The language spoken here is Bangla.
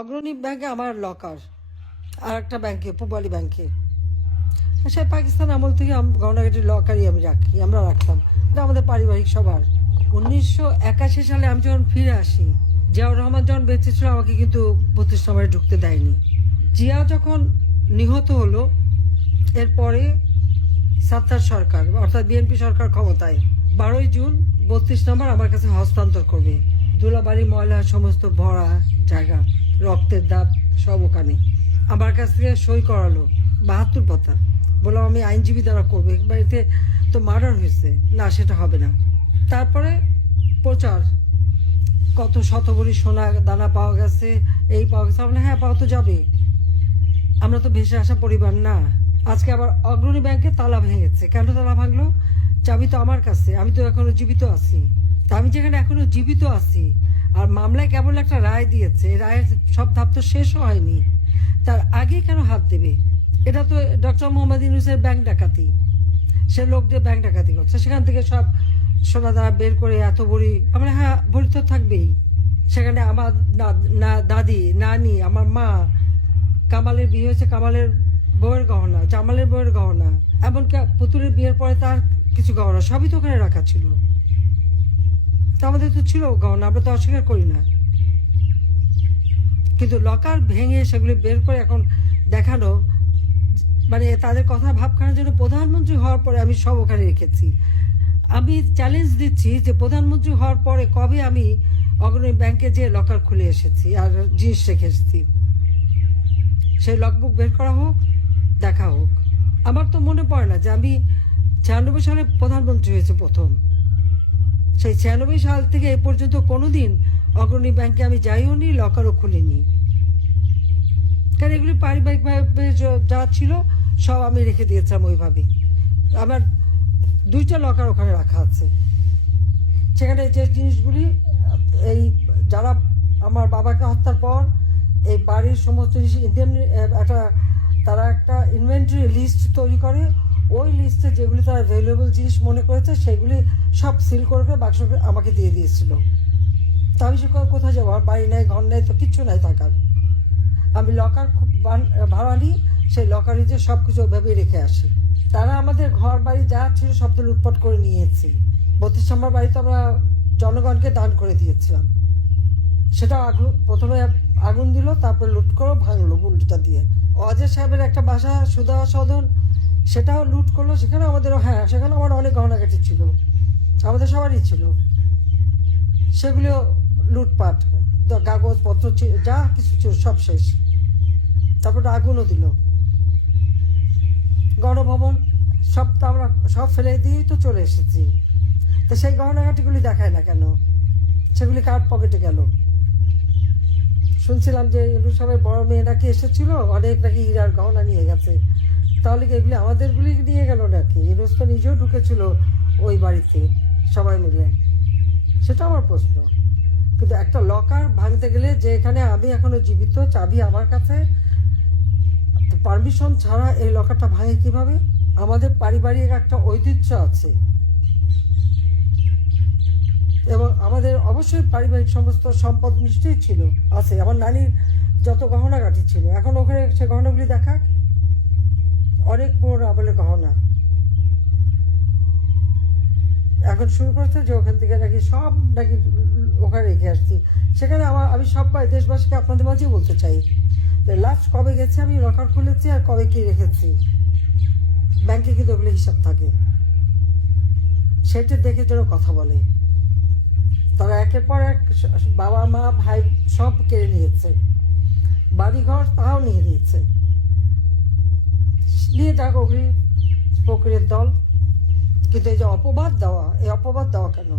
অগ্রণী ব্যাংকে আমার লকার, আর একটা ব্যাংকে পূবালী ব্যাংকে। সে পাকিস্তান আমল থেকে গহনাগাটির লকারই আমরা রাখতাম। এটা আমাদের পারিবারিক সবার। 1981 সালে আমি যখন ফিরে আসি, জিয়াউর রহমান যখন বেঁচে ছিল আমাকে কিন্তু 32 নম্বরে ঢুকতে দেয়নি। জিয়া যখন নিহত হলো, এরপরে সাত্তার সরকার অর্থাৎ বিএনপি সরকার ক্ষমতায় 12ই জুন 32 নম্বর আমার কাছে হস্তান্তর করবে। ধুলাবাড়ি ময়লা সমস্ত ভরা জায়গা, রক্তের দাগ সব ওখানে। আমার কাছ থেকে সই করালো 72 পাতা। বললাম আমি আইনজীবী দ্বারা করবো, বাড়িতে তো মার্ডার হয়েছে, না সেটা হবে না। তারপরে প্রচার, কত শতভরি সোনা দানা পাওয়া গেছে, এই পাওয়া গেছে। আমরা হ্যাঁ, পাওয়া তো যাবে, আমরা তো ভেসে আসা পরিবার না। আজকে আবার অগ্রণী ব্যাংকে তালা ভেঙেছে। কেন তালা ভাঙলো? চাবি তো আমার কাছে, আমি তো এখনো জীবিত আছি। তা আমি যেখানে এখনো জীবিত আছি আর মামলায় কেবল একটা রায় দিয়েছে, রায়ের সব ধাপ তো শেষও হয়নি, তার আগে কেন হাত দেবে? এটা তো ডক্টর মোহাম্মদ ইউনূসের ব্যাংক ডাকাতি। সে লোক দিয়ে ব্যাংক ডাকাতি করছে, সেখান থেকে সব সোনা দানা বের করে এত ভরি। আমরা হ্যাঁ, ভরি তো থাকবেই। সেখানে আমার না দাদি, নানি, আমার মা, কামালের বিয়ে হয়েছে, কামালের বউয়ের গহনা, জামালের বউয়ের গহনা, এমনকি পুতুলের বিয়ের পরে তার কিছু গহনা সবই তো ওখানে রাখা ছিল। তা আমাদের তো ছিল গহনা, আমরা তো অস্বীকার করি না। কিন্তু লকার ভেঙে সেগুলি বের করে এখন দেখানো, মানে তাদের কথা ভাবখানার জন্য প্রধানমন্ত্রী হওয়ার পরে আমি সব ওখানে রেখেছি। আমি চ্যালেঞ্জ দিচ্ছি যে প্রধানমন্ত্রী হওয়ার পরে কবে আমি অগ্রণী ব্যাংকে যে লকার খুলে এসেছি আর জিনিস রেখে এসেছি, সেই লগবুক বের করা হোক, দেখা হোক। আমার তো মনে পড়ে না যে আমি 96 সালে প্রধানমন্ত্রী হয়েছে প্রথম। সেই 96 সাল থেকে এ পর্যন্ত কোনোদিন অগ্রণী ব্যাংকে আমি যাইও নি, লকারও খুলিনি। কারণ এগুলি পারিবারিকভাবে যা ছিল সব আমি রেখে দিয়েছিলাম ওইভাবেই। আমার 2টা লকার ওখানে রাখা আছে। সেখানে যে জিনিসগুলি, এই যারা আমার বাবাকে হত্যার পর এই বাড়ির সমস্ত জিনিস তারা একটা ইনভেন্টরি লিস্ট তৈরি করে, ওই লিস্টে যেগুলি তারা ভ্যালুয়েবল জিনিস মনে করেছে সেগুলি সব সিল করে বাক্স আমাকে দিয়ে দিয়েছিল। তা আমি সে কোথায় যাবো? আমার বাড়ি নেই, ঘর নেই, তো কিচ্ছু নাই থাকার। আমি লকার ভাড়া নিই, সেই লকারে যে সব কিছু ওইভাবেই রেখে আসি। তারা আমাদের ঘর বাড়ি যা ছিল সব তো লুটপাট করে নিয়েছি। 32 নম্বর বাড়িতে আমরা জনগণকে দান করে দিয়েছিলাম। সেটা প্রথমে আগুন দিল, তারপরে লুট করে ভাঙলো বুলডোজার দিয়ে। অজয় সাহেবের একটা বাসা সুধা সদন, সেটাও লুট করলো। সেখানে আমাদেরও, হ্যাঁ, সেখানে আমার অনেক গহনাগাটি ছিল, আমাদের সবারই ছিল। সেগুলিও লুটপাট, কাগজপত্র যা কিছু ছিল সব শেষ। তারপর আগুনও দিল। গণভবন সব তো আমরা সব ফেলে দিয়েই তো চলে এসেছি। তো সেই গহনাগাটিগুলি দেখায় না কেন? সেগুলি কার পকেটে গেল? শুনছিলাম যে ইউনূস সাহেবের বড় মেয়ে নাকি এসেছিল, অনেক নাকি হীরার গহনা নিয়ে গেছে। তাহলে কি এগুলি আমাদেরগুলি নিয়ে গেল নাকি? ইউনূস তো নিজেও ঢুকেছিল ওই বাড়িতে সবাই মিলে, সেটা আমার প্রশ্ন। কিন্তু একটা লকার ভাঙতে গেলে, যে এখানে আমি এখনো জীবিত, চাবি আমার কাছে, পারমিশন ছাড়া এই লকারটা ভাঙে কিভাবে? আমাদের পারিবারিক একটা ঐতিহ্য আছে এবং আমাদের অবশ্যই পারিবারিক সমস্ত সম্পদ নিশ্চয়ই ছিল, আছে। আমার নানির যত গহনাগাটি ছিল, এখন ওখানে সে গহনাগুলি দেখাক, অনেক পুরোনো আমলের গহনা। এখন শুরু করছে যে ওখান থেকে নাকি সব নাকি ওখানে রেখে আসছি। সেখানে আমি সবাই দেশবাসীকে আপনাদের মাঝেই বলতে চাই, লাস্ট কবে গেছে আমি লকার খুলেছি আর কবে কি রেখেছি। ব্যাংকে কিন্তু ওগুলো হিসাব থাকে, সেটা দেখে যেন কথা বলে। তারা একের পর এক বাবা মা ভাই সব কেড়ে নিয়েছে, বাড়িঘর তাও নিয়ে নিয়েছে। নিয়ে যাক ওগুলি ফকিরের দল। কিন্তু এই যে অপবাদ দেওয়া, এই অপবাদ দেওয়া কেন?